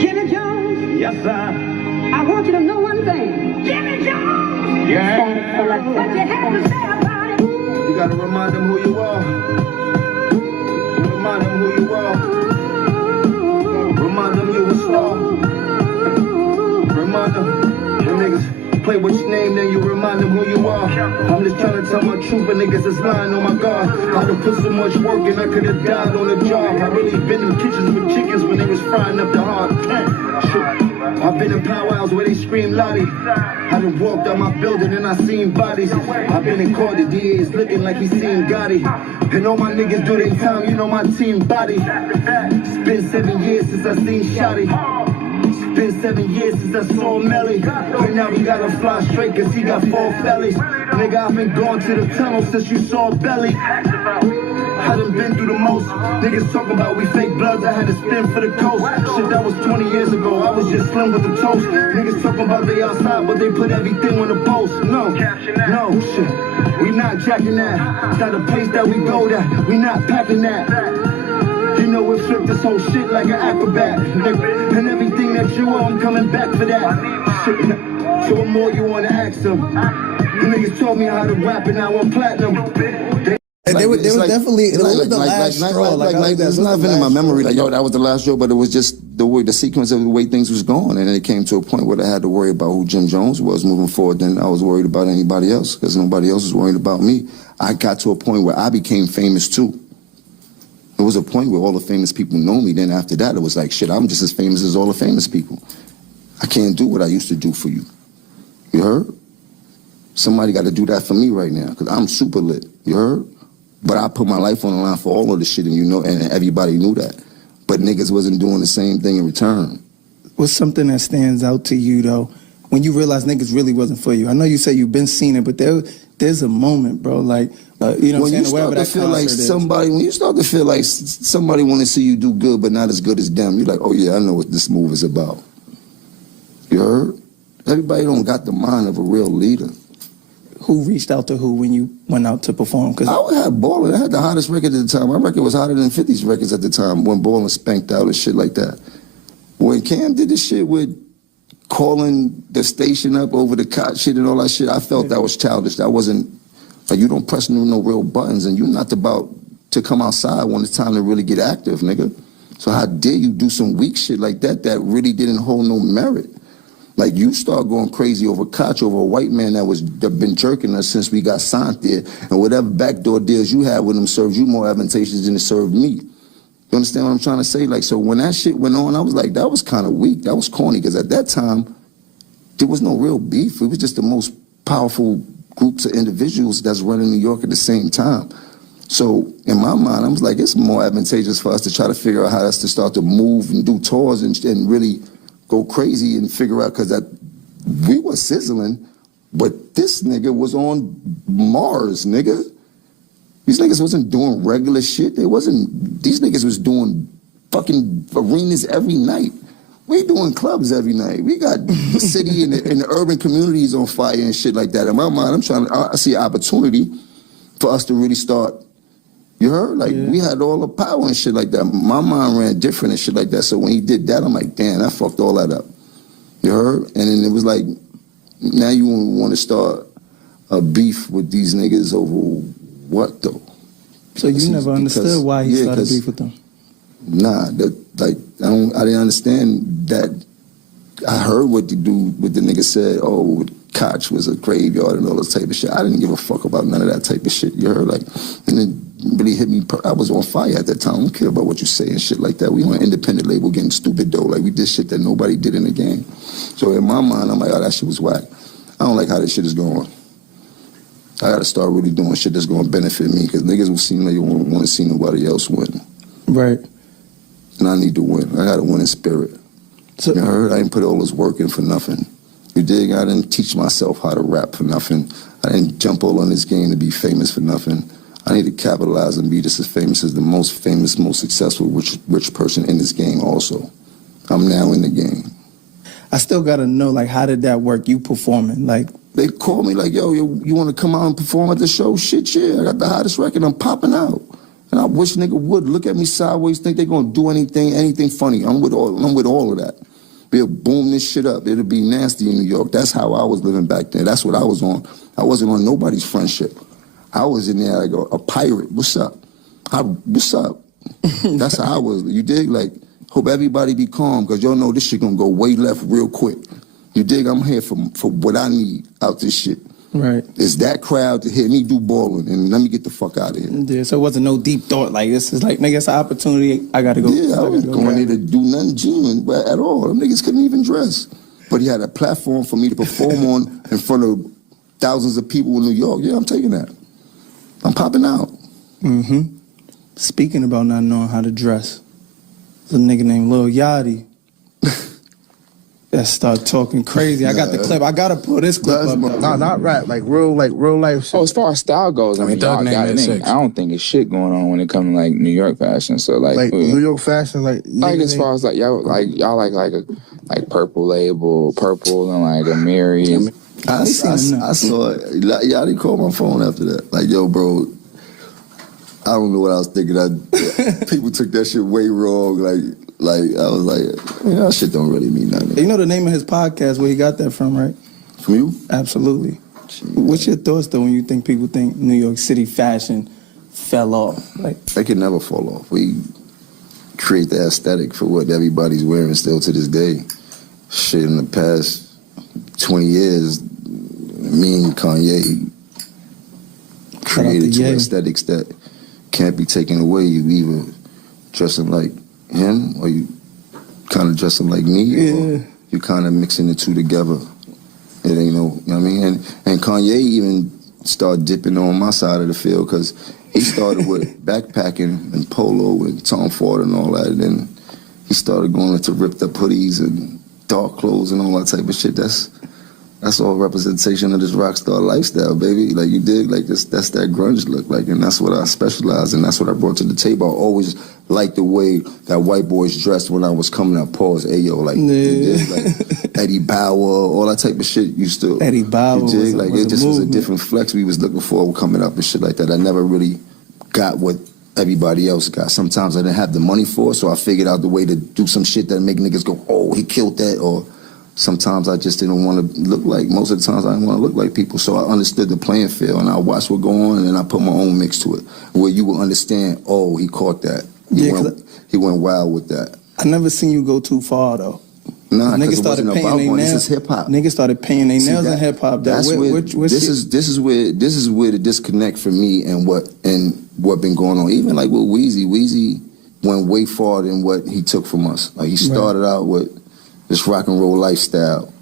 Jimmy Jones. Yes, sir. I want you to know one thing. Jimmy Jones. Yeah. What you have to say about it. You gotta remind them who you are. Remind them who you are. Remind them you a star. Remind them. When niggas play with your name, then you remind them who you are. I'm just trying to tell my truth, but niggas is lying on my guard. I done put so much work and I could've died on the job. I really been in kitchens with chickens when they was frying up the hard. I've been in powwows where they scream Lottie. I done walked out my building and I seen bodies. I've been in court, the DA's looking like he seen Gotti. And all my niggas do their time, you know my team body. It's been 7 years since I seen Shotty. It's been 7 years since I saw Melly. But now we gotta fly straight cause he got 4 fellies. Nigga, I've been going to the tunnel since you saw Belly. I done been through the most. Niggas talking about we fake bloods, I had to spin for the coast. Shit, that was 20 years ago, I was just slim with the toast. Niggas talking about they outside, but they put everything on the post. No, shit, we not jacking that. It's not a place that we go that, we not packing that. You know we flip this whole shit like an acrobat. And everything that you owe, I'm coming back for that. Shit, so what more you wanna ask them? The niggas told me how to rap and I want platinum. They were definitely the last straw. There's nothing in my memory like, yo, that was the last straw, but it was just the sequence of the way things was going, and then it came to a point where I had to worry about who Jim Jones was moving forward. Then I was worried about anybody else because nobody else was worried about me. I got to a point where I became famous too. It was a point where all the famous people know me. Then after that, it was like, shit, I'm just as famous as all the famous people. I can't do what I used to do for you. You heard? Somebody got to do that for me right now because I'm super lit. You heard? But I put my life on the line for all of this shit, and you know, and everybody knew that. But niggas wasn't doing the same thing in return. What's something that stands out to you, though, when you realize niggas really wasn't for you? I know you say you've been seeing it, but there's a moment, bro, like, you know what I'm saying? When you start to feel like somebody, when you start to feel like somebody want to see you do good, but not as good as them, you're like, oh yeah, I know what this move is about. You heard? Everybody don't got the mind of a real leader. Who reached out to who when you went out to perform? Cause I had Ballin'. I had the hottest record at the time. My record was hotter than 50's records at the time when Ballin' spanked out and shit like that. When Cam did this shit with calling the station up over the cot shit and all that shit, I felt that was childish. That wasn't, like, you don't press no real buttons, and you're not about to come outside when it's time to really get active, nigga. So how dare you do some weak shit like that that really didn't hold no merit? Like, you start going crazy over Koch, over a white man that been jerking us since we got signed there, and whatever backdoor deals you had with him serves you more advantageous than it served me. You understand what I'm trying to say? Like, so when that shit went on, I was like, that was kind of weak. That was corny, because at that time, there was no real beef. It was just the most powerful groups of individuals that's running New York at the same time. So in my mind, I was like, it's more advantageous for us to try to figure out how us to start to move and do tours and really go crazy and figure out, because that we were sizzling, but this nigga was on Mars, nigga. These niggas wasn't doing regular shit. These niggas was doing fucking arenas every night. We doing clubs every night. We got the city and the urban communities on fire and shit like that. In my mind, I see an opportunity for us to really start. You heard? Like, we had all the power and shit like that. My mind ran different and shit like that. So when he did that, I'm like, damn, I fucked all that up. You heard? And then it was like, now you want to start a beef with these niggas over what, though? So you never understood why he started beef with them? Nah, I didn't understand that. I heard what the nigga said, oh, Koch was a graveyard and all this type of shit. I didn't give a fuck about none of that type of shit. You heard? Like, and it really hit me. I was on fire at that time. I don't care about what you say and shit like that. We on an independent label getting stupid dough. Like, we did shit that nobody did in the game. So in my mind, I'm like, oh, that shit was whack. I don't like how this shit is going. I got to start really doing shit that's going to benefit me, because niggas will seem like you won't want to see nobody else win. Right. And I need to win. I got to win in spirit. So, you heard? I didn't put all this work in for nothing. You dig? I didn't teach myself how to rap for nothing. I didn't jump all on this game to be famous for nothing. I need to capitalize and be just as famous as the most famous, most successful rich person in this game also. I'm now in the game. I still got to know, like, how did that work, you performing? Like, they called me like, yo, you want to come out and perform at the show? Shit, yeah. I got the hottest record. I'm popping out. And I wish nigga would look at me sideways, think they gonna do anything funny. I'm with all of that. We'll boom this shit up. It'll be nasty in New York. That's how I was living back then. That's what I was on. I wasn't on nobody's friendship. I was in there like a pirate. What's up? What's up? That's how I was. You dig? Like, hope everybody be calm, because y'all know this shit gonna go way left real quick. You dig? I'm here for what I need out this shit. Right. It's that crowd to hear me do balling and let me get the fuck out of here. Yeah, so it wasn't no deep thought. Like, this is like, nigga, it's an opportunity. I gotta go. Yeah, I was going there to do nothing genuine at all. Them niggas couldn't even dress. But he had a platform for me to perform on in front of thousands of people in New York. Yeah, I'm taking that. I'm popping out. Mm-hmm. Speaking about not knowing how to dress, there's a nigga named Lil Yachty that start talking crazy. I got the clip. I gotta pull this clip up. Nah, not rap, like real life shit. Oh, as far as style goes, I mean, y'all got it. I don't think it's shit going on when it comes to like New York fashion. So like New York fashion, like as far as like y'all like Purple Label, Purple, and like Amiri. I saw it. Yachty called my phone after that. Like, yo, bro, I don't know what I was thinking. People took that shit way wrong. Like I was like, that shit don't really mean nothing. You know the name of his podcast, where he got that from, right? From you? Absolutely. What's your thoughts, though, when you think people think New York City fashion fell off? Like, they can never fall off. We create the aesthetic for what everybody's wearing still to this day. Shit, in the past 20 years, me and Kanye created two aesthetics that can't be taken away. You either dressing like him, or you kind of dressing like me, or you kind of mixing the two together. It ain't no, you know what I mean? And Kanye even started dipping on my side of the field, because he started with backpacking and polo and Tom Ford and all that, and then he started going into ripped up hoodies and dark clothes and all that type of shit. That's all representation of this rock star lifestyle, baby. Like, you dig? Like, that's that grunge look. Like, and that's what I specialize in. That's what I brought to the table. I always liked the way that white boys dressed when I was coming up. Pause. Ayo, like, you dig? Like Eddie Bauer, all that type of shit. Eddie Bauer. You dig? Like, it just was a movement. different flex we was looking for coming up and shit like that. I never really got what everybody else got. Sometimes I didn't have the money for it, so I figured out the way to do some shit that make niggas go, oh, he killed that, or sometimes I just didn't want to look like, most of the times I didn't want to look like people, so I understood the playing field, and I watched what go on, and then I put my own mix to it, where you will understand, oh, he caught that. He went wild with that. I never seen you go too far, though. Nah, niggas started painting their nails. This is hip hop. Niggas started painting their nails in hip hop. This is where the disconnect for me and what been going on. Even like with Weezy. Weezy went way farther than what he took from us. Like, he started out with this rock and roll lifestyle,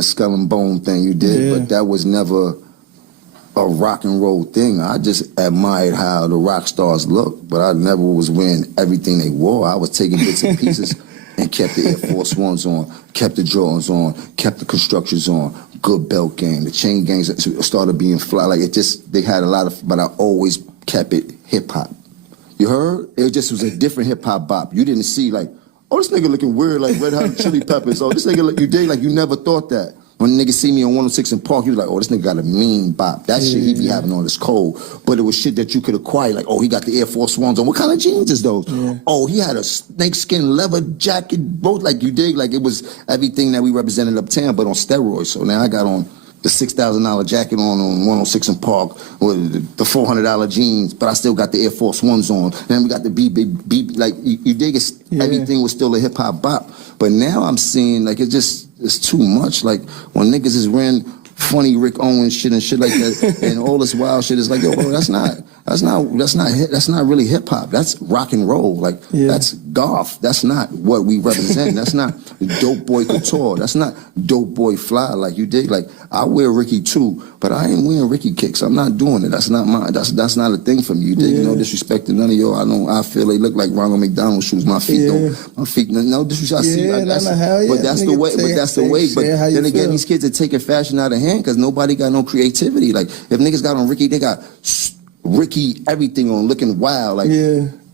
skull and bone thing you did, but that was never a rock and roll thing. I just admired how the rock stars looked, but I never was wearing everything they wore. I was taking bits and pieces and kept the Air Force Ones on, kept the Jordans on, kept the Constructors on, good belt game. The chain gangs started being fly. Like, they had a lot of, but I always kept it hip-hop. You heard? It just was a different hip-hop bop. You didn't see, like, oh, this nigga looking weird like Red Hot Chili Peppers. Oh, this nigga, you dig like you never thought that. When niggas see me on 106 in Park, you like, oh, this nigga got a mean bop. That shit he be having on his cold. But it was shit that you could acquire. Like, oh, he got the Air Force Ones on. What kind of jeans is those? Yeah. Oh, he had a snakeskin leather jacket. Both, like, you dig? Like, it was everything that we represented uptown, but on steroids. So now I got on the $6,000 jacket on 106 in Park, with the $400 jeans, but I still got the Air Force Ones on. And then we got the BB, like, you dig? Everything was still a hip-hop bop. But now I'm seeing, like, it's too much. Like, when niggas is wearing funny Rick Owens shit and shit like that, and all this wild shit, is like, yo, bro, that's not really hip hop. That's rock and roll. Like, that's golf. That's not what we represent. That's not dope boy couture. That's not dope boy fly. Like, you dig? Like, I wear Ricky too, but I ain't wearing Ricky kicks. I'm not doing it. That's not mine. That's not a thing for me. You dig? No disrespect to none of y'all. I feel they look like Ronald McDonald shoes. My feet don't. My feet, no disrespect. But that's the way. But that's the way. But then again, these kids are taking fashion out of hand because nobody got no creativity. Like, if niggas got on Ricky, they got Ricky everything on, looking wild. Like,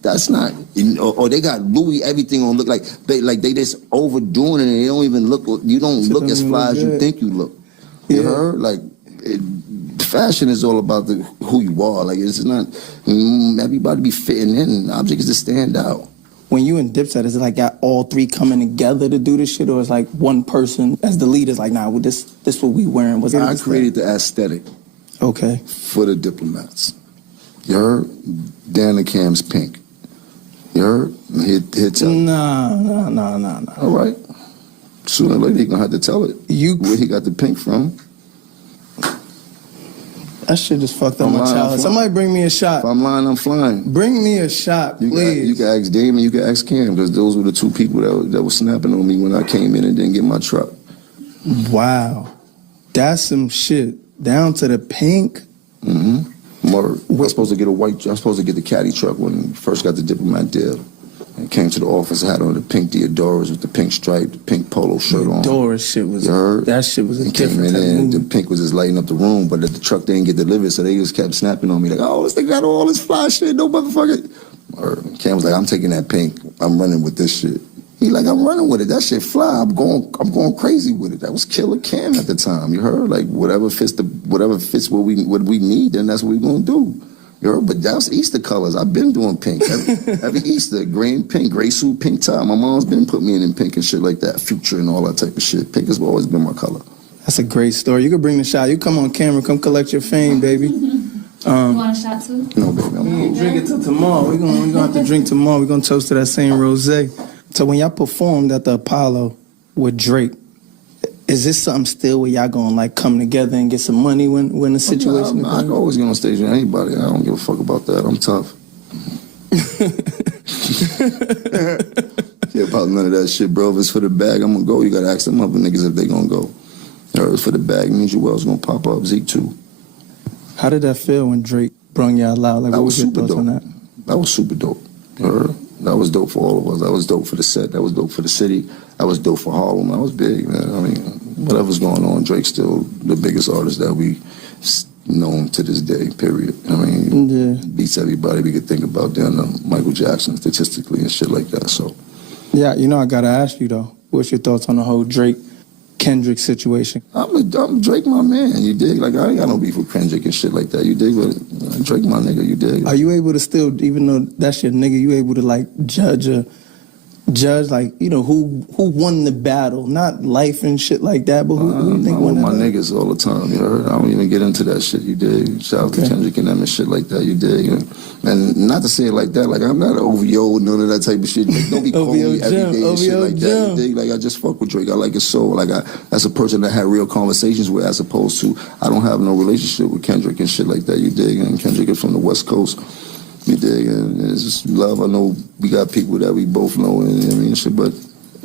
that's not. Or they got Louis everything on, look like they just overdoing it, and they don't even look. You don't look as fly as you think you look. You heard? Like, fashion is all about who you are. Like, it's not everybody be fitting in. The object is to stand out. When you and Dipset, is it like got all three coming together to do this shit, or is like one person as the leader is like, nah, well, this what we wearing? Was I created the aesthetic. Okay. For the diplomats. You heard? Dan the Cam's pink. You heard? Hit Nah. All right. Sooner or later, he gonna have to tell it. Where he got the pink from. That shit just fucked up my childhood. Somebody bring me a shot. If I'm lying, I'm flying. Bring me a shot, please. You can ask Damon, you can ask Cam, because those were the two people that were snapping on me when I came in and didn't get my truck. Wow. That's some shit. Down to the pink? Mm-hmm. I was supposed to get the caddy truck when we first got the diplomat deal. And came to the office, I had on the pink Deodoras with the pink stripe, the pink polo shirt on. Deodora shit was, that shit was a different type of the pink was just lighting up the room, but the truck didn't get delivered, so they just kept snapping on me like, oh, this thing got all this fly shit, no motherfucker. Or Cam was like, I'm taking that pink, I'm running with this shit. He like, I'm running with it, that shit fly, I'm going crazy with it. That was Killer Cam at the time, you heard? Like, whatever fits what we need, then that's what we gonna do. But that's Easter colors. I've been doing pink. Every Easter, green, pink, gray suit, pink tie. My mom's been putting me in pink and shit like that, Future and all that type of shit. Pink has always been my color. That's a great story. You could bring the shot. You come on camera, come collect your fame, baby. You want a shot too? No, baby, I'm cool. Drink it till tomorrow. We're gonna have to drink tomorrow. We're gonna toast to that same rosé. So when y'all performed at the Apollo with Drake, is this something still where y'all gonna like come together and get some money when the situation? I can always get on stage with anybody. I don't give a fuck about that. I'm tough. Yeah, about none of that shit, bro. If it's for the bag, I'm gonna go. You gotta ask them other niggas if they gonna go. Or if it's for the bag, means you well's gonna pop up. Zeke too. How did that feel when Drake brung y'all out? Like, what was your thoughts on that? That was super dope. That was dope for all of us. That was dope for the set. That was dope for the city. That was dope for Harlem. That was big, man. I mean, whatever's going on, Drake's still the biggest artist that we known to this day, period. I mean, beats everybody we could think about down to Michael Jackson statistically and shit like that, so. Yeah, you know, I gotta ask you though, what's your thoughts on the whole Drake-Kendrick situation? I'm Drake, my man, you dig? Like, I ain't got no beef with Kendrick and shit like that, you dig? But Drake, my nigga, you dig? Are you able to still, even though that's your nigga, you able to like judge like, you know, who won the battle, not life and shit like that, but who you think won the battle? My niggas all the time, you heard? I don't even get into that shit, you dig? Shout out to Kendrick and them and shit like that, you dig? And not to say it like that, like I'm not an OVO, none of that type of shit. Like, don't be calling me every day and shit like that, you dig? Like, I just fuck with Drake, I like his soul. Like, that's a person that I had real conversations with, as opposed to, I don't have no relationship with Kendrick and shit like that, you dig? And Kendrick is from the West Coast. You dig? And it's just love. I know we got people that we both know and I mean shit, but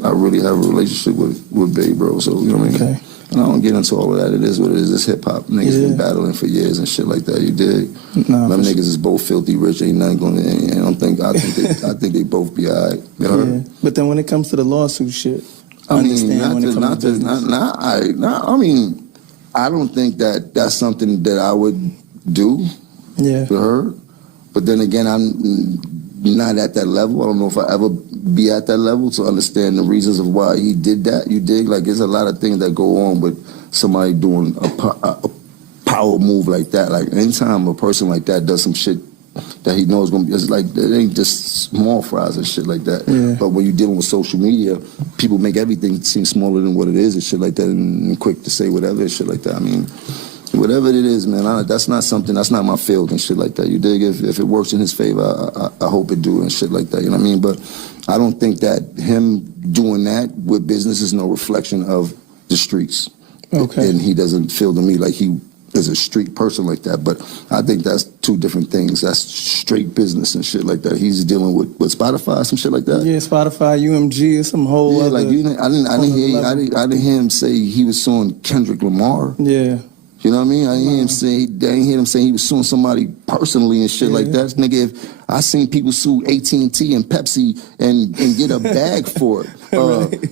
I really have a relationship with Babe, bro. So you know what I mean? And I don't get into all of that. It is what it is. It's hip hop. Niggas been battling for years and shit like that. You dig? Them niggas is both filthy rich. Ain't nothing going to. I think they both be alright. You know? Yeah. But then when it comes to the lawsuit shit, I mean, I mean, I don't think that's something that I would do. Yeah. For her. But then again, I'm not at that level. I don't know if I ever be at that level to understand the reasons of why he did that. You dig? Like, there's a lot of things that go on with somebody doing a power move like that. Like, anytime a person like that does some shit that he knows gonna be, it's like, it ain't just small fries and shit like that. Yeah. But when you're dealing with social media, people make everything seem smaller than what it is and shit like that, and quick to say whatever and shit like that. I mean, whatever it is, man, that's not my field and shit like that. You dig? If it works in his favor, I hope it do and shit like that. You know what I mean? But I don't think that him doing that with business is no reflection of the streets. Okay. And he doesn't feel to me like he is a street person like that. But I think that's two different things. That's straight business and shit like that. He's dealing with Spotify, some shit like that. Yeah, Spotify, UMG, some whole other. Like I didn't hear him say he was suing Kendrick Lamar. Yeah. You know what I mean? I didn't hear him saying he was suing somebody personally and shit like that. Nigga, if I seen people sue AT&T and Pepsi and get a bag for it.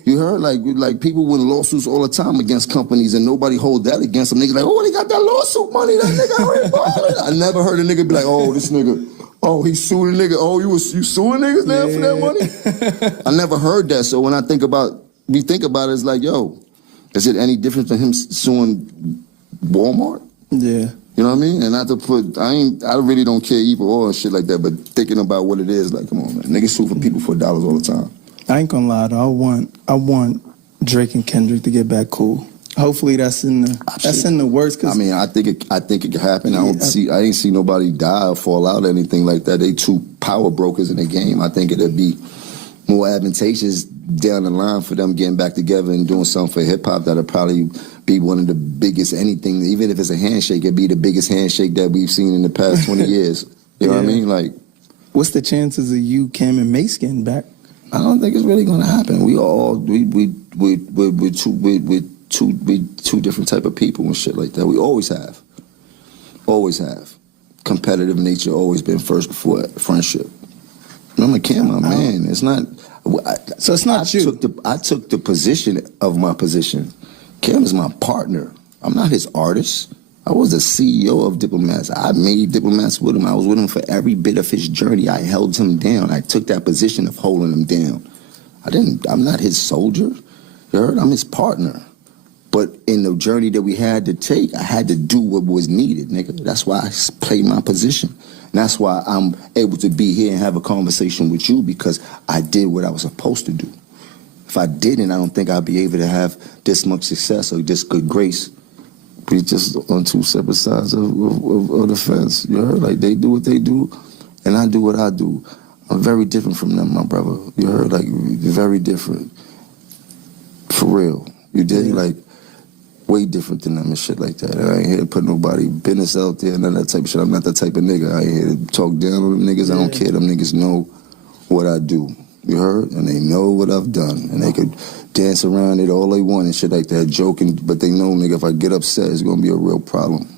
You heard? Like people win lawsuits all the time against companies and nobody hold that against them. Niggas like, oh, they got that lawsuit money. That nigga already bought it. I never heard a nigga be like, oh, this nigga, oh, he suing a nigga. Oh, you suing niggas now for that money? I never heard that. So when we think about it, it's like, yo, is it any different than him suing Walmart? Yeah. You know what I mean? And not to put, I really don't care either or and shit like that, but thinking about what it is, like, come on, man. Niggas sue for people for dollars all the time. I ain't gonna lie though. I want Drake and Kendrick to get back cool. Hopefully that's in the works. I mean, I think it can happen. I ain't see nobody die or fall out or anything like that. They two power brokers in the game. I think it'd be more advantageous down the line for them getting back together and doing something for hip hop that'll probably be one of the biggest anything. Even if it's a handshake, it'd be the biggest handshake that we've seen in the past 20 years. You know what I mean? Like, what's the chances of you, Cam, and Mace getting back? I don't think it's really gonna happen. We're two different type of people and shit like that. We always have. Competitive nature always been first before friendship. I'm like, Cam, my man. It's not. So it's not you. I took the position of my position. Cam is my partner. I'm not his artist. I was the CEO of Diplomats. I made Diplomats with him. I was with him for every bit of his journey. I held him down. I took that position of holding him down. I'm not his soldier. You heard? I'm his partner. But in the journey that we had to take, I had to do what was needed, nigga. That's why I played my position. And that's why I'm able to be here and have a conversation with you, because I did what I was supposed to do. If I didn't, I don't think I'd be able to have this much success or this good grace. We just on two separate sides of the fence. You heard? Like, they do what they do, and I do what I do. I'm very different from them, my brother. You heard? Like, very different. For real. You did? Yeah. Like, way different than them and shit like that. I ain't here to put nobody business out there, none of that type of shit. I'm not that type of nigga. I ain't here to talk down on them niggas. Yeah. I don't care. Them niggas know what I do. You heard? And they know what I've done. And they could dance around it all they want and shit like that, joking. But they know, nigga, if I get upset, it's going to be a real problem.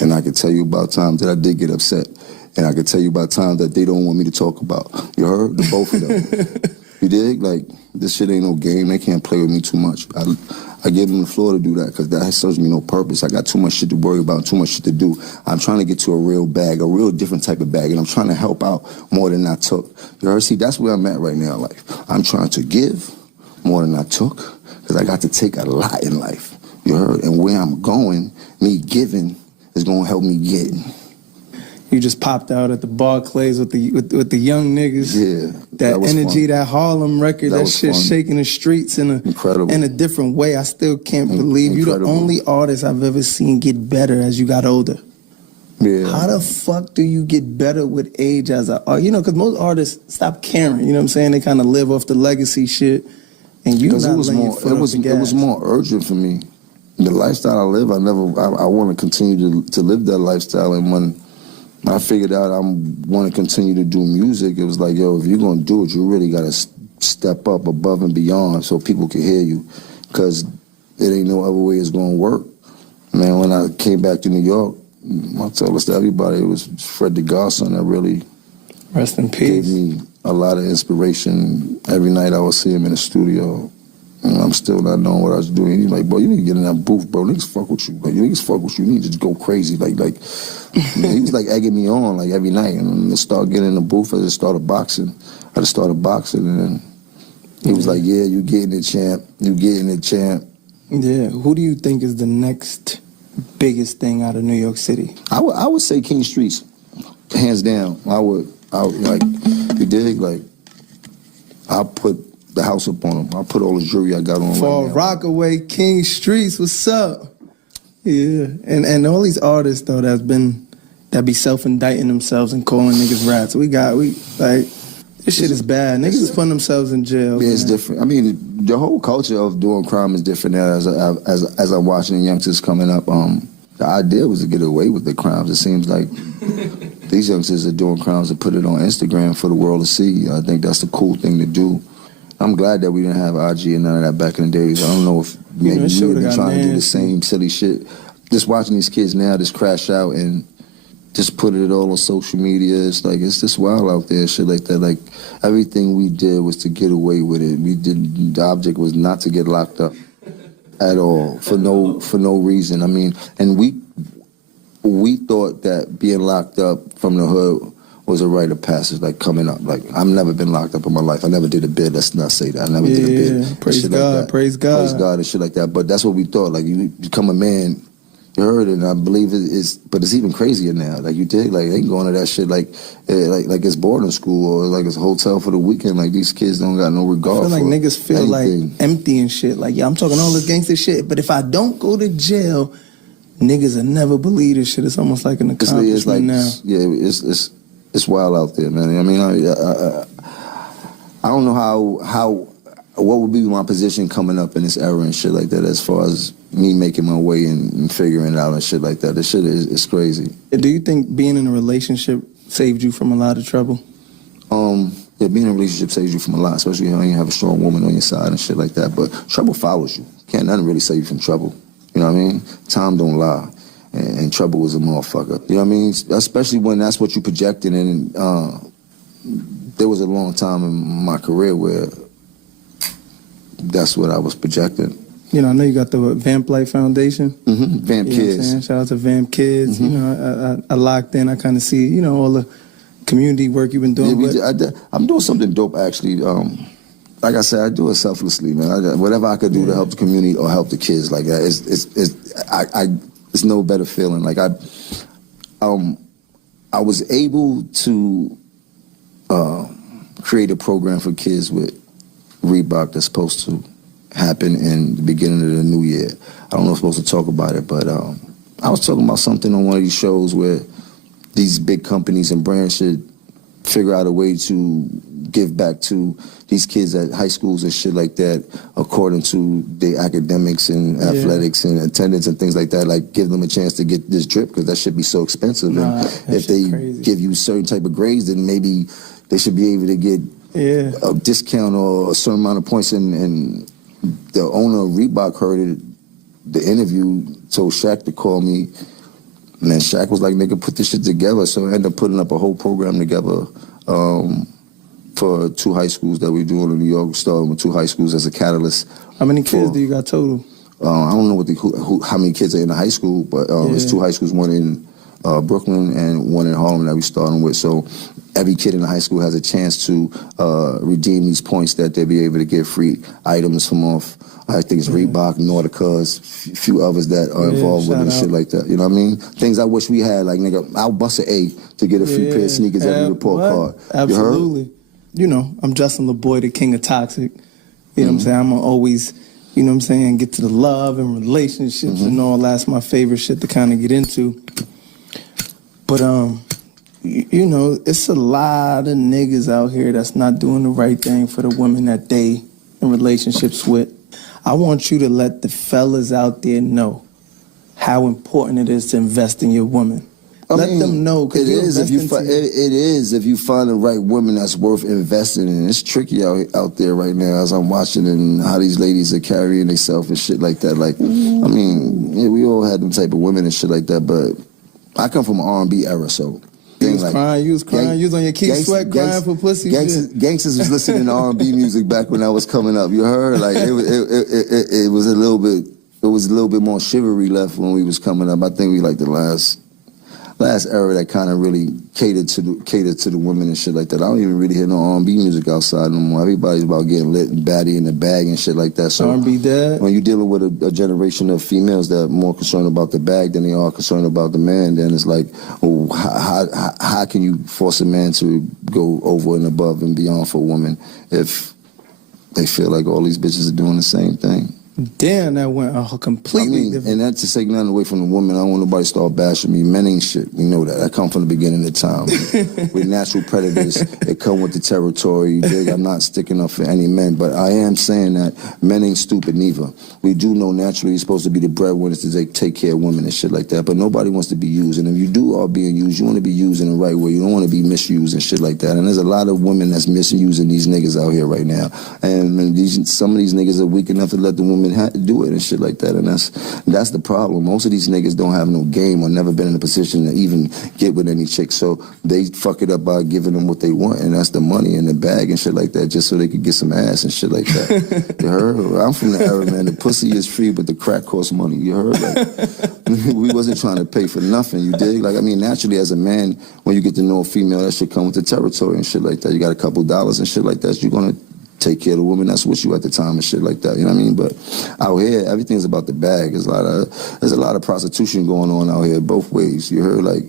And I can tell you about times that I did get upset. And I can tell you about times that they don't want me to talk about. You heard? The both of them. You dig? Like, this shit ain't no game. They can't play with me too much. I give them the floor to do that, because that serves me no purpose. I got too much shit to worry about, too much shit to do. I'm trying to get to a real bag, a real different type of bag, and I'm trying to help out more than I took. You heard? See, that's where I'm at right now in life. I'm trying to give more than I took, because I got to take a lot in life. You heard? And where I'm going, me giving is going to help me get. You just popped out at the Barclays with the young niggas. Yeah, that energy, fun. That Harlem record, that shit fun. Shaking the streets in a different way. I still can't believe you're the only artist I've ever seen get better as you got older. Yeah. How the fuck do you get better with age as an artist? You know, because most artists stop caring. You know what I'm saying? They kind of live off the legacy shit, and you not letting your foot off the gas. It was more urgent for me. The lifestyle I live, I want to continue to live that lifestyle, and when I figured out I want to continue to do music, it was like, yo, if you're going to do it, you really got to step up above and beyond so people can hear you, because it ain't no other way it's going to work. Man, when I came back to New York, I told this to everybody, it was Fred the Godson that really rest in peace. Gave me a lot of inspiration. Every night I would see him in the studio, and I'm still not knowing what I was doing. He's like, bro, you need to get in that booth, bro. Niggas fuck with you. Like, niggas fuck with you. You need to just go crazy. Like, man, he was like egging me on like every night. And I started getting in the booth. I just started boxing. And then he was like, yeah, you getting it, champ. You getting it, champ. Yeah. Who do you think is the next biggest thing out of New York City? I would say King Streets, hands down. I would like, you dig? Like, I'll put the house up on him. I'll put all the jewelry I got on For right now. Rockaway, King Streets, what's up? Yeah, and all these artists though that be self-indicting themselves and calling niggas rats. We like, this shit is bad. Niggas is putting themselves in jail. Yeah, it's different. I mean, the whole culture of doing crime is different now. As I'm watching the youngsters coming up, the idea was to get away with the crimes. It seems like these youngsters are doing crimes to put it on Instagram for the world to see. I think that's the cool thing to do. I'm glad that we didn't have IG and none of that back in the days. I don't know if maybe we would be trying to do the same silly shit. Just watching these kids now just crash out and just put it all on social media. It's like, it's just wild out there, shit like that. Like, everything we did was to get away with it. The object was not to get locked up at all, for no reason. I mean, and we thought that being locked up from the hood was a rite of passage, like coming up. Like, I've never been locked up in my life. I never did a bid. Let's not say that. I never did a bid. Praise God, like praise God and shit like that. But that's what we thought. Like, you become a man, You heard it, and I believe it is, but it's even crazier now. Like you did, like they ain't going to that shit like it's boarding school or like it's a hotel for the weekend. Like these kids don't got no regard. I feel like for niggas feel anything. like empty and shit. Like, yeah, I'm talking all this gangster shit, but if I don't go to jail, niggas will never believe this shit. It's almost like an accomplishment It's like, now. Yeah, it's wild out there, man. I mean, I don't know how what would be my position coming up in this era and shit like that as far as me making my way and figuring it out and shit like that. This shit is crazy. Do you think being in a relationship saved you from a lot of trouble? Yeah, being in a relationship saves you from a lot, especially when you have a strong woman on your side and shit like that. But trouble follows you. Can't nothing really save you from trouble. You know what I mean? Time don't lie. And trouble is a motherfucker. You know what I mean? Especially when that's what you projected. And there was a long time in my career where that's what I was projecting. You know, I know you got the Vamp Life Foundation. Mm-hmm. Vamp You know what I'm Kids. saying? Shout out to Vamp Kids. Mm-hmm. You know, I locked in. I kind of see, you know, all the community work you've been doing. I'm doing something dope, actually. Like I said, I do it selflessly, man. Whatever I could do to help the community or help the kids, like that, it's no better feeling. Like I was able to create a program for kids with Reebok that's supposed to happen in the beginning of the new year. I don't know if I'm supposed to talk about it, but I was talking about something on one of these shows where these big companies and brands should figure out a way to give back to these kids at high schools and shit like that according to their academics and athletics and attendance and things like that. Like, give them a chance to get this drip because that should be so expensive. And if they give you certain type of grades, then maybe they should be able to get a discount or a certain amount of points. And the owner of Reebok heard it, the interview, told Shaq to call me. And then Shaq was like, nigga, put this shit together. So I ended up putting up a whole program together for 2 high schools that we're doing in New York, starting with 2 high schools as a catalyst. How many kids do you got total? I don't know how many kids are in the high school, but it's 2 high schools, one in Brooklyn and one in Harlem that we're starting with. So every kid in the high school has a chance to redeem these points that they'll be able to get free items from off. I think it's Reebok, Nauticas, a few others that are involved with it and shit like that. You know what I mean? Things I wish we had, like, nigga, I'll bust an A to get a free pair of sneakers every report card. Absolutely. You know, I'm Justin LeBoy, the king of toxic. You know what I'm saying? I'm going to always, you know what I'm saying, get to the love and relationships and all that's my favorite shit to kind of get into. But, you know, it's a lot of niggas out here that's not doing the right thing for the women that they in relationships with. I want you to let the fellas out there know how important it is to invest in your woman. Let them know. It is if you find the right woman that's worth investing in. It's tricky out there right now as I'm watching and how these ladies are carrying themselves and shit like that. Like, I mean, yeah, we all had them type of women and shit like that, but I come from an R&B era, so. You was crying, you was on your Keith Sweat crying for pussy. Gangsters was listening to R&B music back when I was coming up. You heard? Like, it was a little bit more chivalry left when we was coming up. I think we like the last era that kind of really catered to the women and shit like that. I don't even really hear no R&B music outside no more. Everybody's about getting lit and baddie in the bag and shit like that. So R&B dead. When you're dealing with a generation of females that are more concerned about the bag than they are concerned about the man, then it's like, well, how can you force a man to go over and above and beyond for a woman if they feel like all these bitches are doing the same thing? Damn, that went completely different. And that to take nothing away from the woman, I don't want nobody to start bashing me. Men ain't shit. We know that. I come from the beginning of time. We're natural predators. They come with the territory. I'm not sticking up for any men, but I am saying that men ain't stupid neither. We do know naturally you're supposed to be the breadwinners to take care of women and shit like that, but nobody wants to be used. And if you are being used, you want to be used in the right way. You don't want to be misused and shit like that. And there's a lot of women that's misusing these niggas out here right now. And some of these niggas are weak enough to let the women do it and shit like that, and that's the problem. Most of these niggas don't have no game or never been in a position to even get with any chick, so they fuck it up by giving them what they want, and that's the money in the bag and shit like that, just so they could get some ass and shit like that. You heard? I'm from the era, man. The pussy is free, but the crack costs money. You heard? Like, we wasn't trying to pay for nothing. You dig? Like, I mean, naturally, as a man, when you get to know a female, that shit come with the territory and shit like that. You got a couple dollars and shit like that. You're gonna take care of the woman that's with you at the time and shit like that. You know what I mean? But out here, everything's about the bag. There's a lot of prostitution going on out here both ways. You heard like.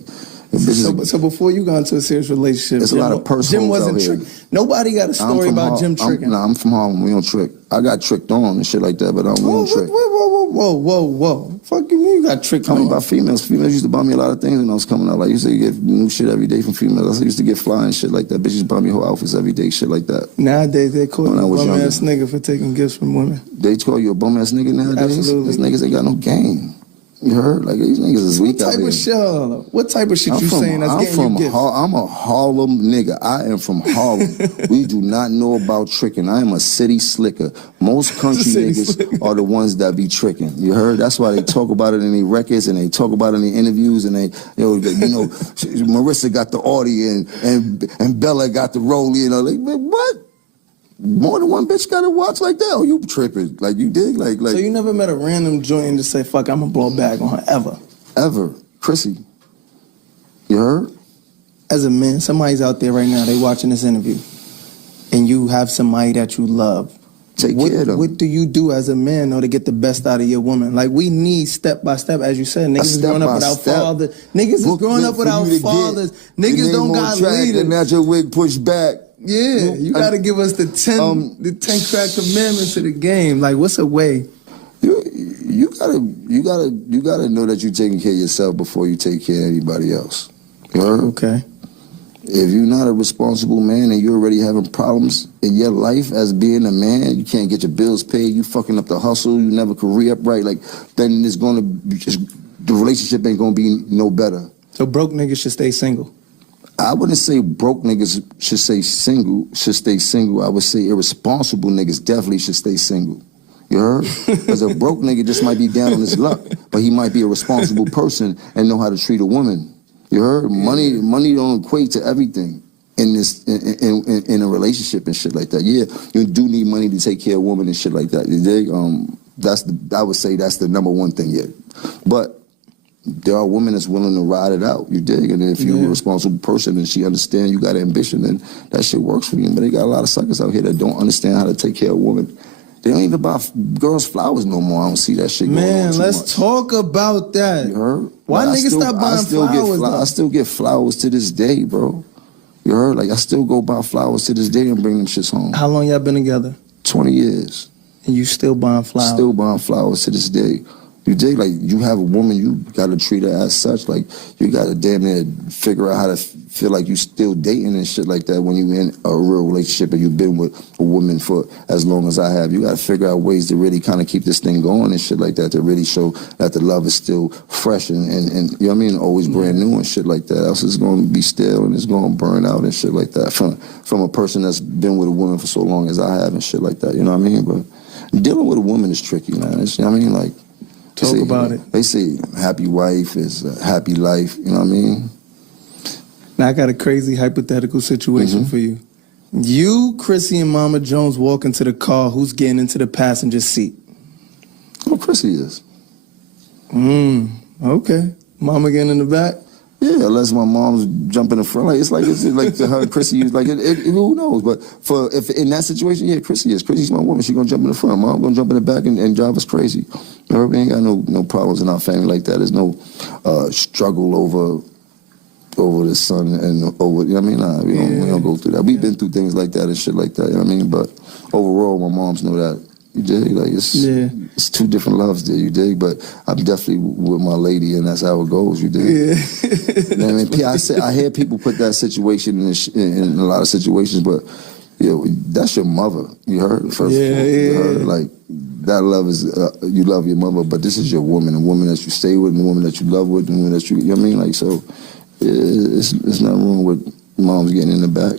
So before you got into a serious relationship, there's a lot of personal. Jim wasn't tricking. Nobody got a story about Jim tricking. I'm from Harlem. We don't trick. I got tricked on and shit like that, but we don't trick. Whoa. Fuck you mean you got tricked on? Talking about females. Females used to buy me a lot of things when I was coming out. Like, used to get new shit every day from females. I used to get fly and shit like that. Bitches buy me whole outfits every day, shit like that. Nowadays, they call you a bum-ass nigga for taking gifts from women. They call you a bum-ass nigga nowadays? Absolutely. These niggas ain't got no game. You heard? Like, these niggas is weak out here. What type of shit you saying that's getting you gifts? I'm a Harlem nigga. I am from Harlem. We do not know about tricking. I am a city slicker. Most country niggas are the ones that be tricking. You heard? That's why they talk about it in their records and they talk about it in the interviews and they, Marissa got the Audi and Bella got the Rollie. You know, like, man, what? More than one bitch got a watch like that? Oh, you tripping. Like, you dig? Like. So you never met a random joint and just say, fuck, I'm gonna blow a bag on her, ever? Ever. Chrissy. You heard? As a man, somebody's out there right now, they watching this interview, and you have somebody that you love. Take care of them. What do you do as a man, though, to get the best out of your woman? Like, we need step by step, as you said. Niggas is growing up without fathers. Niggas is growing up without fathers. Niggas don't got leaders. And not your wig pushed back. Yeah, you gotta give us the 10 crack commandments of the game. Like, what's a way? You gotta know that you're taking care of yourself before you take care of anybody else. You heard? Okay. If you're not a responsible man and you're already having problems in your life as being a man, you can't get your bills paid, you fucking up the hustle, you never could re-up right, like, then it's gonna be the relationship ain't gonna be no better. So broke niggas should stay single. I wouldn't say broke niggas should stay single. I would say irresponsible niggas definitely should stay single. You heard? Because a broke nigga just might be down on his luck, but he might be a responsible person and know how to treat a woman. You heard? Money don't equate to everything in this in a relationship and shit like that. Yeah, you do need money to take care of a woman and shit like that. You dig? I would say that's the number one thing. Yeah, but there are women that's willing to ride it out, you dig? And if you're a responsible person and she understands you got ambition, then that shit works for you. But they got a lot of suckers out here that don't understand how to take care of women. They don't even buy girls flowers no more. I don't see that shit going on Man, too let's much. talk about that. You heard? Why niggas stop buying flowers, I still get flowers to this day, bro. You heard? Like, I still go buy flowers to this day and bring them shits home. How long y'all been together? 20 years. And you still buying flowers? Still buying flowers to this day. You dig? Like, you have a woman, you got to treat her as such. Like, you got to damn near figure out how to feel like you still dating and shit like that when you in a real relationship and you've been with a woman for as long as I have. You got to figure out ways to really kind of keep this thing going and shit like that to really show that the love is still fresh and you know what I mean? Always brand new and shit like that. Else it's going to be stale and it's going to burn out and shit like that from a person that's been with a woman for so long as I have and shit like that. You know what I mean? But dealing with a woman is tricky, man. It's, you know what I mean? Like, Talk about it. They say happy wife is a happy life. You know what I mean? Now I got a crazy hypothetical situation for you. You, Chrissy, and Mama Jones walk into the car. Who's getting into the passenger seat? Oh, Chrissy is. Okay. Mama getting in the back? Yeah, unless my mom's jumping in the front. Like, it's like her and Chrissy is like who knows? But if in that situation, yeah, Chrissy is. Chrissy's my woman. She gonna jump in the front. Mom gonna jump in the back and drive us crazy. You know, we ain't got no problems in our family like that. There's no struggle over the son and over. You know what I mean? Nah, we don't go through that. We've been through things like that and shit like that. You know what I mean? But overall, my moms know that. You dig? Like, it's two different loves there, you dig? But I'm definitely with my lady, and that's how it goes, you dig? Yeah. You know what I mean? I hear people put that situation in a lot of situations, but that's your mother, you heard? First of all, you heard? Like, that love is, you love your mother, but this is your woman, a woman that you stay with, and a woman that you love with, and a woman that you know what I mean? Like, so, it's nothing wrong with moms getting in the back.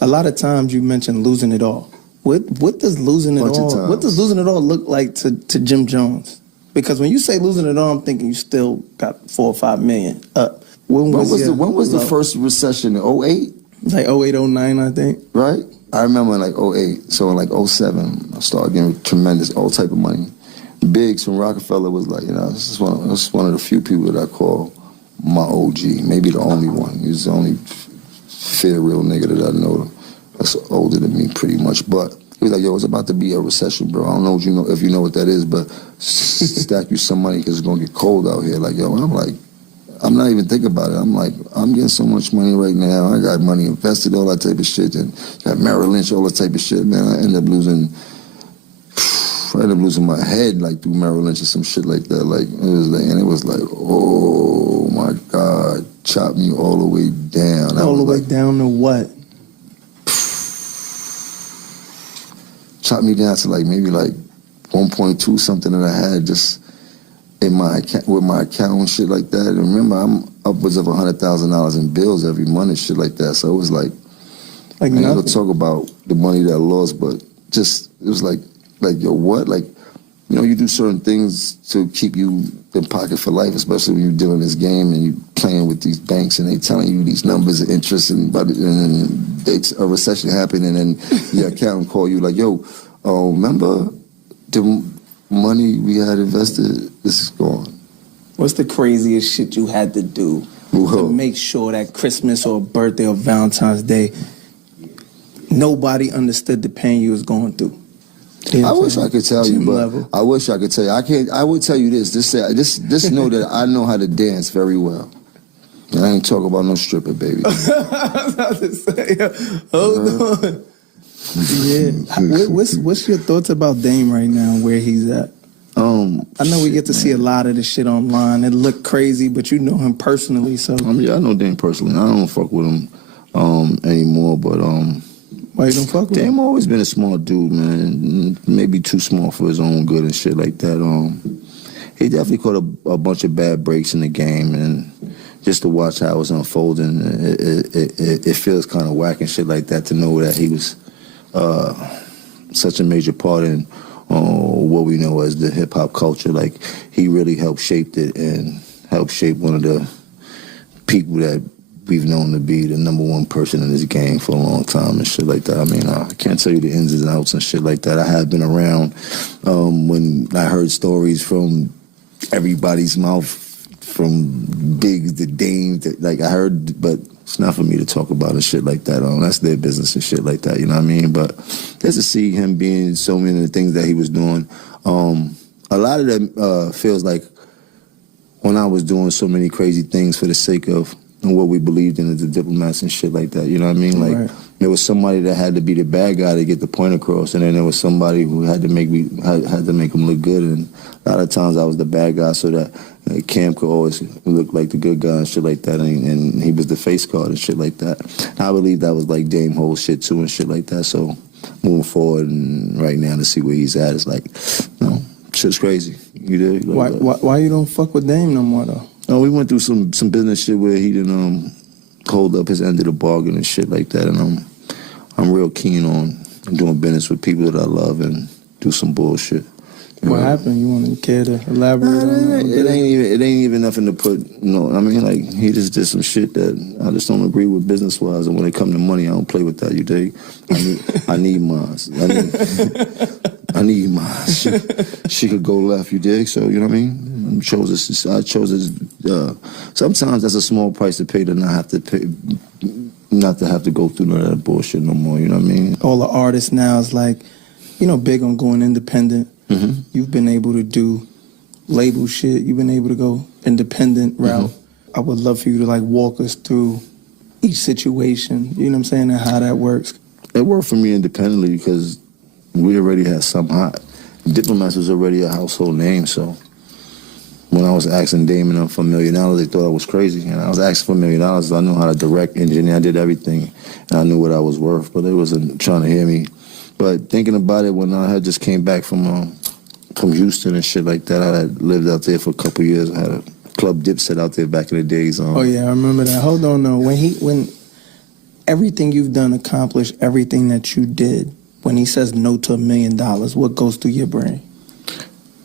A lot of times you mentioned losing it all. What does losing it all? What does losing it all look like to Jim Jones? Because when you say losing it all, I'm thinking you still got 4 or 5 million up. When was the first recession? In 08? Like 08, 09, I think. Right? I remember in like 08. So in like 07, I started getting tremendous all type of money. Biggs from Rockefeller was like, this is one of the few people that I call my OG. Maybe the only one. He's the only fair real nigga that I know. That's older than me pretty much, but He was like, yo, it's about to be a recession, bro. I don't know if you know what that is, but stack you some money because it's going to get cold out here. Like, yo, I'm like, I'm not even thinking about it. I'm like, I'm getting so much money right now. I got money invested, all that type of shit, and got Merrill Lynch, all that type of shit, man. I ended up losing my head, like, through Merrill Lynch or some shit like that. Like, it was like, oh, my God, chopped me all the way down. All the way down to what? Chopped me down to, like, maybe, like, 1.2 something that I had just in my account, with my account and shit like that. And remember, I'm upwards of $100,000 in bills every month and shit like that. So it was like I ain't gonna talk about the money that I lost, but just, it was like, yo, what? Like, you know, you do certain things to keep you in pocket for life, especially when you're dealing this game and you're playing with these banks and they telling you these numbers of interest and a recession happened and then your accountant call you like, yo, remember the money we had invested, this is gone. What's the craziest shit you had to do to make sure that Christmas or birthday or Valentine's Day, nobody understood the pain you was going through? You know I wish I could tell you, but I wish I could tell you. I can't. I would tell you this. Just know that I know how to dance very well. And I ain't talking about no stripper, baby. I was about to say, hold on. Yeah. What's your thoughts about Dame right now, where he's at? I know we get to see a lot of this shit online. It look crazy, but you know him personally, so. Yeah, I know Dame personally. I don't fuck with him anymore, but why you don't fuck with him? Dame always been a small dude, man. Maybe too small for his own good and shit like that. He definitely caught a bunch of bad breaks in the game, and just to watch how it was unfolding, it feels kind of whack and shit like that to know that he was such a major part in what we know as the hip-hop culture. Like, he really helped shape it and helped shape one of the people that we've known to be the #1 person in this game for a long time and shit like that. I mean, I can't tell you the ins and outs and shit like that. I have been around when I heard stories from everybody's mouth, from Biggs to Dame, like I heard, but it's not for me to talk about and shit like that. That's their business and shit like that, you know what I mean? But just to see him being so many of the things that he was doing, a lot of that feels like when I was doing so many crazy things for the sake of what we believed in as the diplomats and shit like that, you know what I mean? Like, there was somebody that had to be the bad guy to get the point across, and then there was somebody who had to make him look good, and a lot of times I was the bad guy so that Cam could always look like the good guy and shit like that, and he was the face card and shit like that. I believe that was like Dame whole shit too and shit like that, so moving forward and right now to see where he's at, it's like, you know, shit's crazy. You dig? Like, why you don't fuck with Dame no more though? Oh, we went through some business shit where he didn't hold up his end of the bargain and shit like that, and I'm real keen on doing business with people that I love and do some bullshit. What happened? You want to care to elaborate on that? It ain't even nothing to put. I mean, like, he just did some shit that I just don't agree with business wise. And when it comes to money, I don't play with that. You dig? I need mine. I need mine. She could go left. You dig? So you know what I mean? I chose this. Sometimes that's a small price to pay to not have to pay. Not to have to go through none of that bullshit no more. You know what I mean? All the artists now is like, big on going independent. Mm-hmm. You've been able to do label shit. You've been able to go independent route. Mm-hmm. I would love for you to like walk us through each situation, you know what I'm saying, and how that works. It worked for me independently because we already had some hot. Diplomats was already a household name, so when I was asking Damon for $1 million, they thought I was crazy. And I was asking for $1 million, I knew how to direct, engineer, I did everything, and I knew what I was worth, but they wasn't trying to hear me. But thinking about it, when I had just came back from Houston and shit like that, I had lived out there for a couple of years. I had a Club Dipset out there back in the days. Oh yeah, I remember that. Hold on, though. When everything you've done accomplished, everything that you did, when he says no to $1 million, what goes through your brain?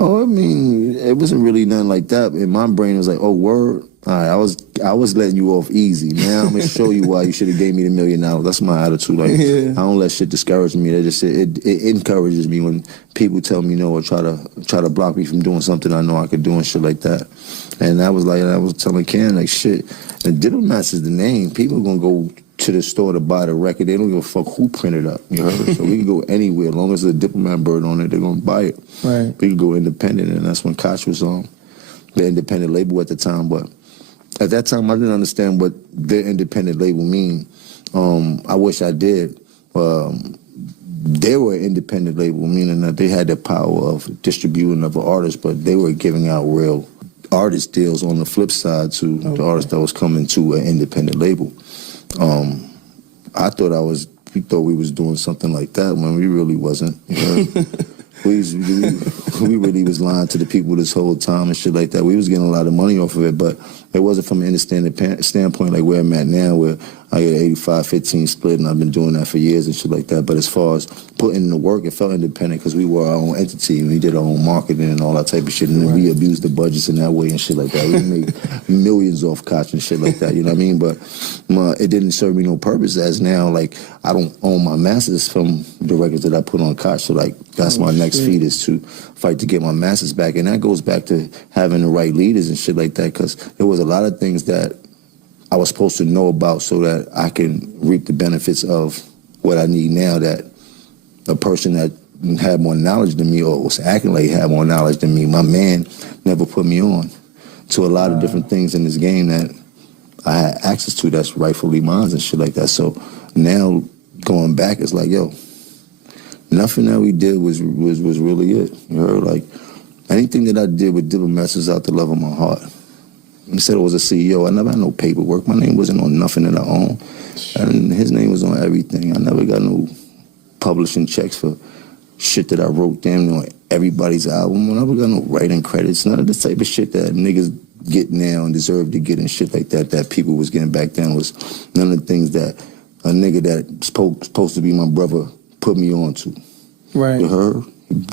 Oh, I mean, it wasn't really nothing like that. In my brain, it was like, oh, word. All right, I was letting you off easy. Now I'm gonna show you why you should have gave me the $1 million. That's my attitude. Like I don't let shit discourage me. It encourages me when people tell me no or try to block me from doing something I know I could do and shit like that. And I was telling Ken like shit. And Diplomats is the name. People are gonna go to the store to buy the record. They don't give a fuck who printed it up. You heard? So we can go anywhere as long as there's a Diplomat bird on it. They're gonna buy it. Right. We can go independent, and that's when Koch was on the independent label at the time, but. At that time, I didn't understand what their independent label mean. I wish I did. They were an independent label, meaning that they had the power of distributing other artists, but they were giving out real artist deals on the flip side to the artists that was coming to an independent label. I thought we thought we was doing something like that when we really wasn't. You know? we really was lying to the people this whole time and shit like that. We was getting a lot of money off of it, but it wasn't from an independent standpoint like where I'm at now, where I get an 85-15 split, and I've been doing that for years and shit like that. But as far as putting in the work, it felt independent because we were our own entity and we did our own marketing and all that type of shit. And then we abused the budgets in that way and shit like that. We made millions off Koch and shit like that, you know what I mean? But it didn't serve me no purpose as now, like, I don't own my masters from the records that I put on Koch. So, like, that's my next feat is to fight to get my masters back. And that goes back to having the right leaders and shit like that, because there was a lot of things that I was supposed to know about so that I can reap the benefits of what I need now, that a person that had more knowledge than me or was acting like he had more knowledge than me, my man never put me on to a lot of different things in this game that I had access to that's rightfully mine and shit like that. So now going back, it's like, yo, nothing that we did was really it. You heard? Like, anything that I did with Diplomats was out the love of my heart. He said I was a CEO. I never had no paperwork. My name wasn't on nothing that I own. And his name was on everything. I never got no publishing checks for shit that I wrote down on everybody's album. I never got no writing credits. None of the type of shit that niggas get now and deserve to get and shit like that people was getting back then was none of the things that a nigga that's supposed to be my brother put me on to. Right. You heard?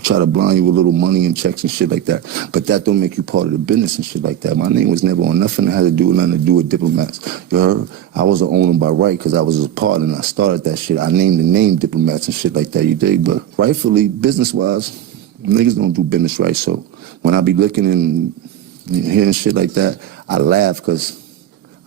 Try to blind you with little money and checks and shit like that. But that don't make you part of the business and shit like that. My name was never on nothing that had to do with nothing to do with Diplomats. You heard? I was an owner by right because I was a part and I started that shit. I named the name Diplomats and shit like that, you dig? But rightfully, business-wise, niggas don't do business right. So when I be looking and hearing shit like that, I laugh because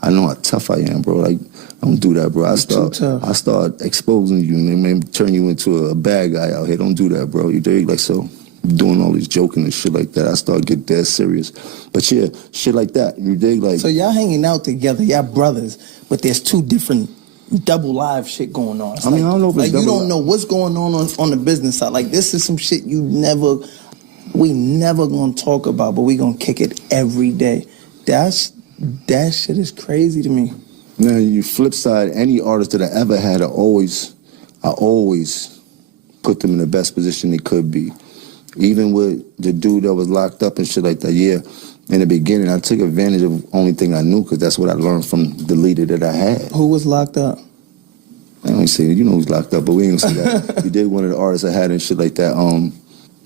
I know how tough I am, bro. Like, don't do that, bro. I start exposing you and maybe turn you into a bad guy out here. Don't do that, bro. You dig? Like, so doing all this joking and shit like that, I start get dead serious. But yeah, shit like that. You dig? Like, so y'all hanging out together, y'all brothers, but there's two different double live shit going on. It's I mean, I don't know if it's like you double don't know what's going on the business side. Like, this is some shit we never gonna talk about, but we gonna kick it every day. That shit is crazy to me. Now, you flip side, any artist that I ever had, I always put them in the best position they could be. Even with the dude that was locked up and shit like that, yeah, in the beginning, I took advantage of the only thing I knew because that's what I learned from the leader that I had. Who was locked up? I don't say it. You know who's locked up, but we ain't gonna say that. You did one of the artists I had and shit like that.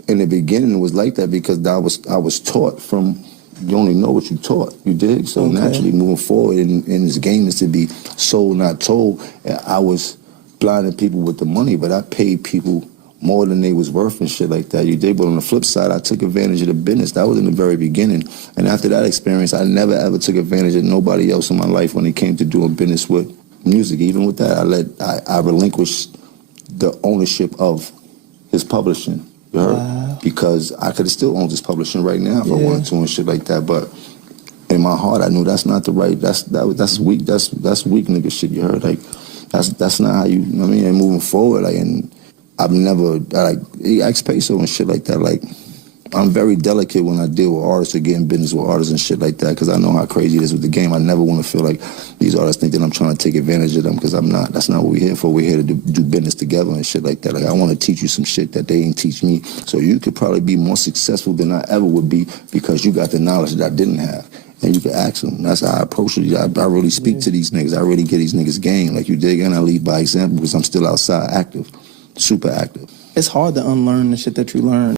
In the beginning, it was like that because I was taught from... You only know what you taught, you dig? So naturally moving forward in this game is to be sold, not told. I was blinding people with the money, but I paid people more than they was worth and shit like that, you dig? But on the flip side, I took advantage of the business. That was in the very beginning. And after that experience, I never ever took advantage of nobody else in my life when it came to doing business with music. Even with that, I relinquished the ownership of his publishing. Wow. Because I could have still owned this publishing right now if I wanted to and shit like that. But in my heart, I knew that's not the right. That's weak. That's weak nigga shit. You heard? Like that's not how you. You know what I mean? And moving forward, like, and I've never like ex peso and shit like that. Like, I'm very delicate when I deal with artists or get in business with artists and shit like that because I know how crazy it is with the game. I never want to feel like these artists think that I'm trying to take advantage of them because I'm not. That's not what we're here for. We're here to do business together and shit like that. Like, I want to teach you some shit that they ain't teach me. So you could probably be more successful than I ever would be because you got the knowledge that I didn't have. And you can ask them. That's how I approach it. I really speak to these niggas. I really get these niggas game. Like, you dig? And I lead by example because I'm still outside active, super active. It's hard to unlearn the shit that you learn.